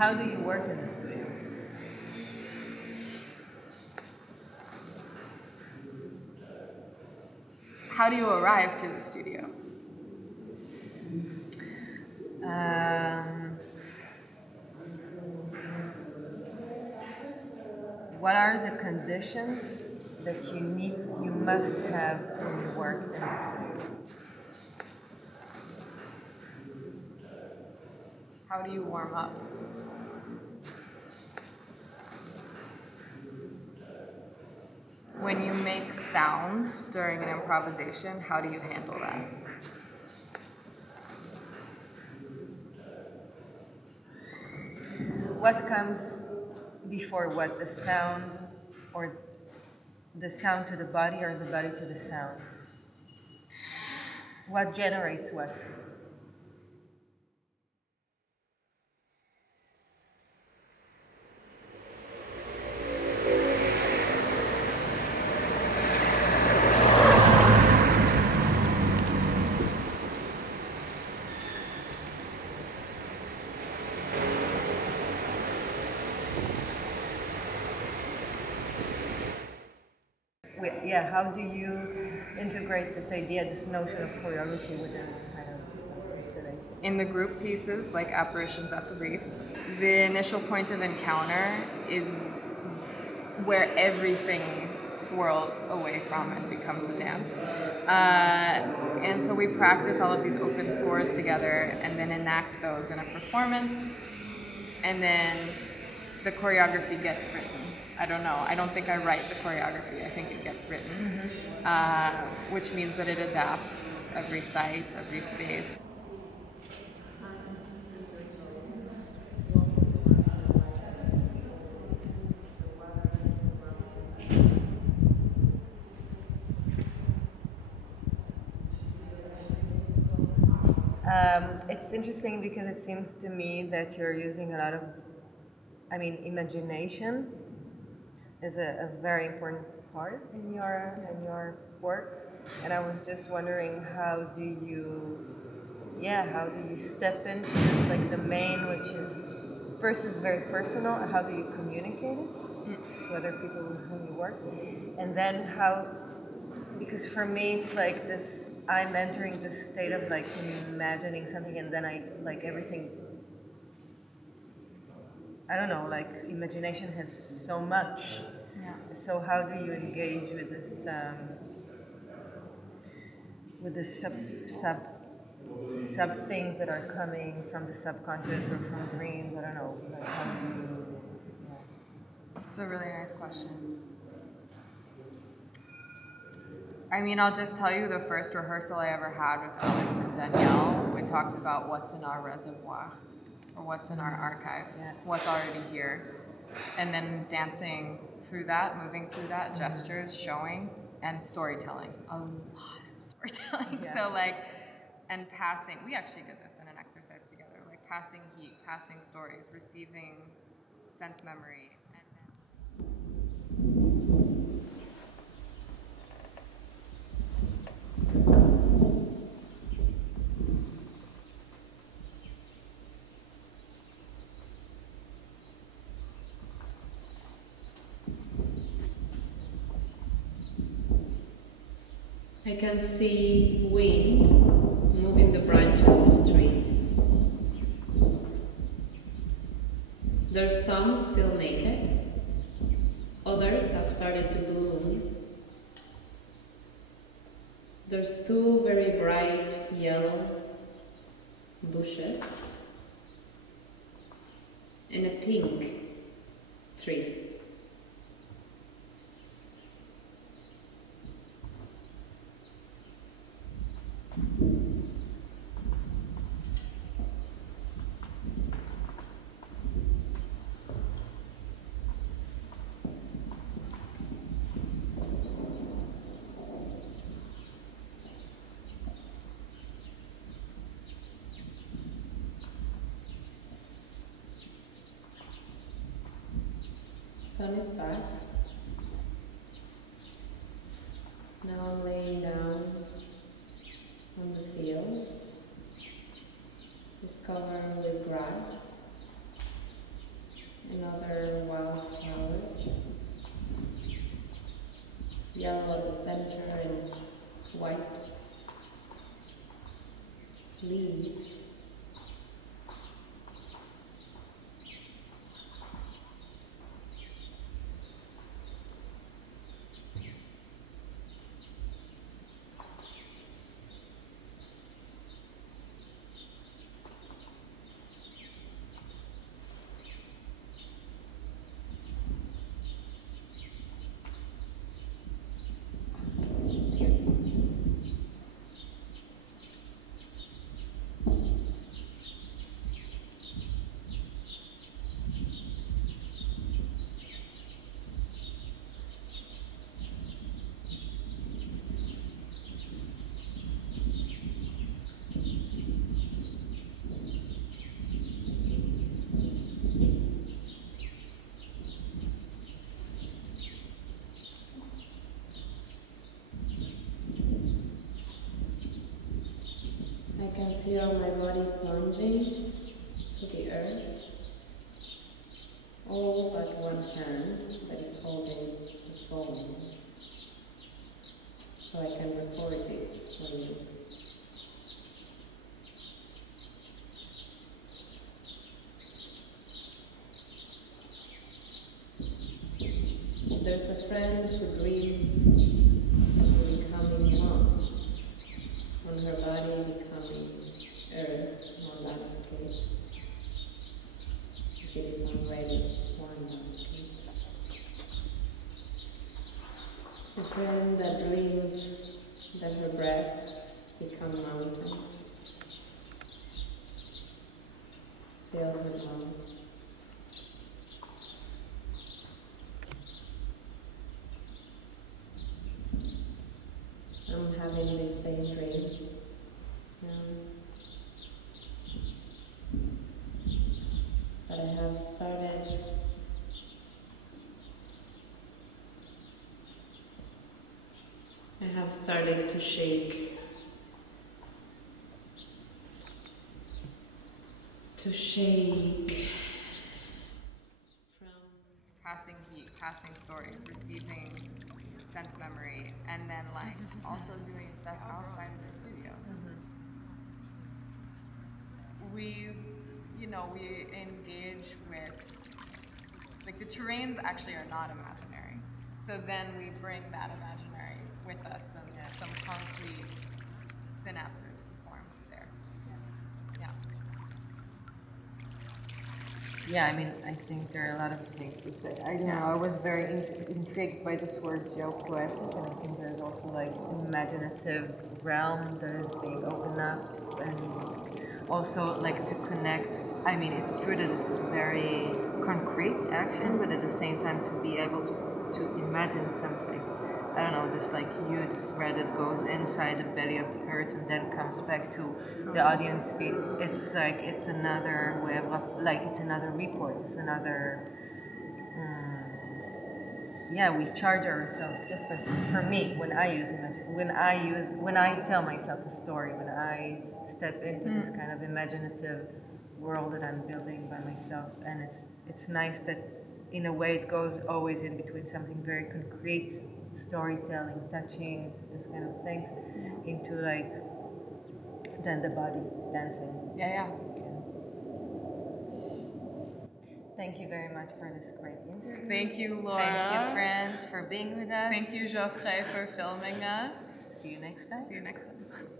How do you work in the studio? How do you arrive to the studio? What are the conditions that you must have when you work in the studio? How do you warm up? When you make sound during an improvisation, how do you handle that? What comes before what? The sound, or the sound to the body, or the body to the sound? What generates what? Yeah, how do you integrate this idea, this notion of choreography within this kind of installation? In the group pieces, like Apparitions at the Reef, the initial point of encounter is where everything swirls away from and becomes a dance. And so we practice all of these open scores together and then enact those in a performance, and then the choreography gets written. I don't know. I don't think I write the choreography. I think it gets written, which means that it adapts every site, every space. It's interesting because it seems to me that you're using a lot of, imagination is a very important part in your work, and I was just wondering how do you step into this, like the main, which is first is very personal, how do you communicate it to other people with whom you work, and then how, because for me it's like this, I'm entering this state of like imagining something, and then I like everything, I don't know, like imagination has so much. Yeah. So how do you engage with this sub things that are coming from the subconscious or from dreams? I don't know. Like how do you? Yeah. It's a really nice question. I mean, I'll just tell you the first rehearsal I ever had with Alex and Danielle, we talked about what's in our reservoir, or what's in our archive, what's already here. And then dancing through that, moving through that, gestures, showing, and storytelling. A lot of storytelling. Yeah. So like, and passing, we actually did this in an exercise together, like passing heat, passing stories, receiving sense memory. I can see wind moving the branches of trees. There's some still naked, others have started to bloom. There's two very bright yellow bushes and a pink tree. Sun is back. Now I'm laying down on the field. It's covered with grass. feel my body plunging to the earth, all but one hand that is holding the phone. So I can record this for you. There's a friend who dreams of becoming moss, on her body becoming earth or landscape, if it is already one landscape. A friend that dreams that her breasts become mountains, filled with moss. I'm having this same dream now. But I have started to shake. From Passing heat, passing stories, receiving sense memory, and then like also doing stuff outside of the studio. We engage with, like, the terrains actually are not imaginary. So then we bring that imaginary with us, and some concrete synapses form there. Yeah. Yeah, I mean, I think there are a lot of things to say. I don't know, I was very intrigued by this word geopoetic, and I think there's also like imaginative realm that is being opened up, and also like to connect. I mean, it's true that it's very concrete action, but at the same time to be able to imagine something. I don't know, this like huge thread that goes inside the belly of the earth and then comes back to the audience feed. It's like, it's another way of, like, it's another report, it's another, we charge ourselves differently. For me, when I tell myself a story, when I step into this kind of imaginative world that I'm building by myself, and it's nice that in a way it goes always in between something very concrete, storytelling, touching, this kind of things, into like then the body dancing. Yeah. Thank you very much for this great interview. Thank you, Laura. Thank you, friends, for being with us. Thank you, Geoffrey, for filming us. See you next time. See you next time.